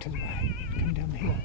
To the right, come down the hill.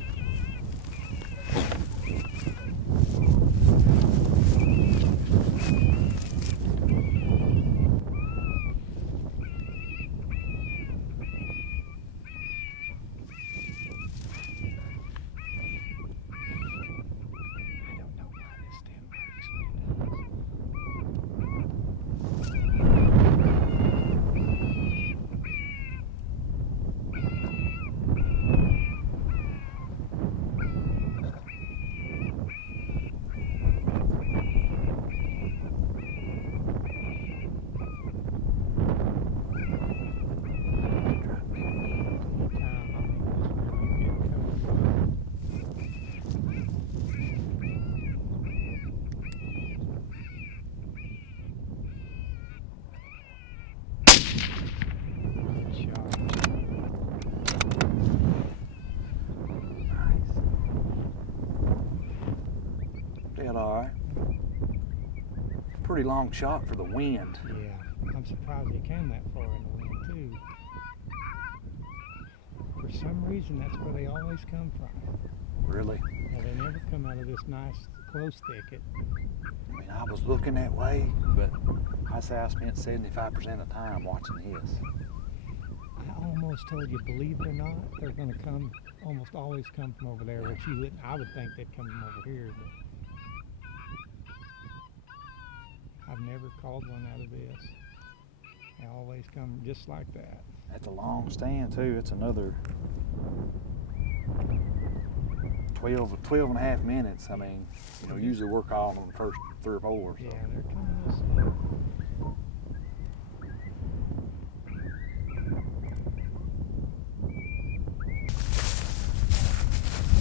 All right. Pretty long shot for the wind. Yeah, I'm surprised he came that far in the wind too. For some reason, that's where they always come from. Really? Yeah, they never come out of this nice close thicket. I mean, I was looking that way, but I say I spent 75% of the time watching his. I almost told you, believe it or not, they're going to come, almost always come from over there, which you wouldn't. I would think they'd come from over here, but I've never called one out of this. They always come just like that. That's a long stand too. It's another 12 and a half minutes. I mean, you know, usually we're calling on the first 3 or 4. So. Yeah, they're coming this way.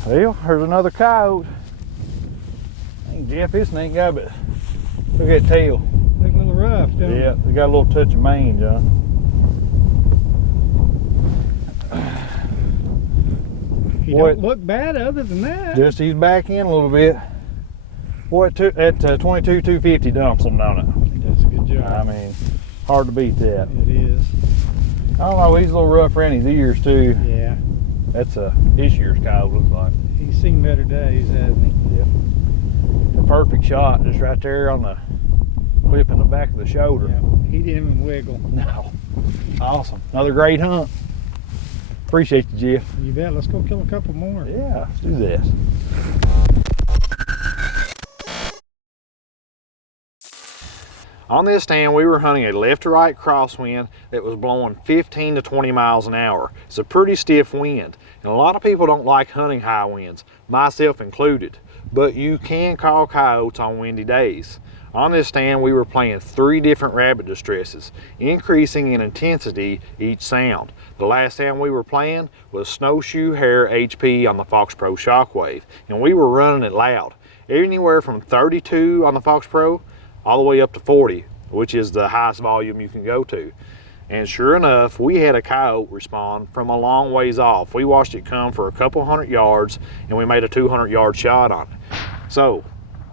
Well, there's another coyote. I think Jeff, this ain't got but look at that tail. Look a little rough, don't it? Yeah, they got a little touch of mange, John. He don't look bad other than that. Just he's back in a little bit. Boy, at 22,250 dumps him, don't it? He does a good job. I mean, hard to beat that. It is. I don't know, he's a little rough around his ears too. Yeah. That's this year's coyote, looks like. He's seen better days, hasn't he? Yeah. A perfect shot, just right there on the clip in the back of the shoulder. Yeah. He didn't even wiggle. No. Awesome. Another great hunt. Appreciate you, Jeff. You bet. Let's go kill a couple more. Yeah, let's do this. On this stand, we were hunting a left to right crosswind that was blowing 15 to 20 miles an hour. It's a pretty stiff wind, and a lot of people don't like hunting high winds, myself included, but you can call coyotes on windy days. On this stand, we were playing 3 different rabbit distresses, increasing in intensity each sound. The last sound we were playing was Snowshoe Hare HP on the Fox Pro Shockwave, and we were running it loud. Anywhere from 32 on the Fox Pro all the way up to 40, which is the highest volume you can go to. And sure enough, we had a coyote respond from a long ways off. We watched it come for a couple hundred yards, and we made a 200-yard shot on it. So,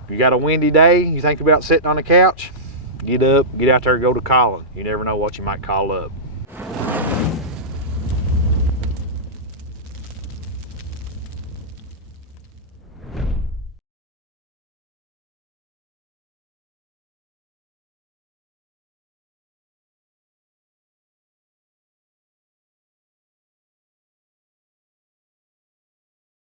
you got a windy day, you think about sitting on the couch, get up, get out there, go to calling. You never know what you might call up.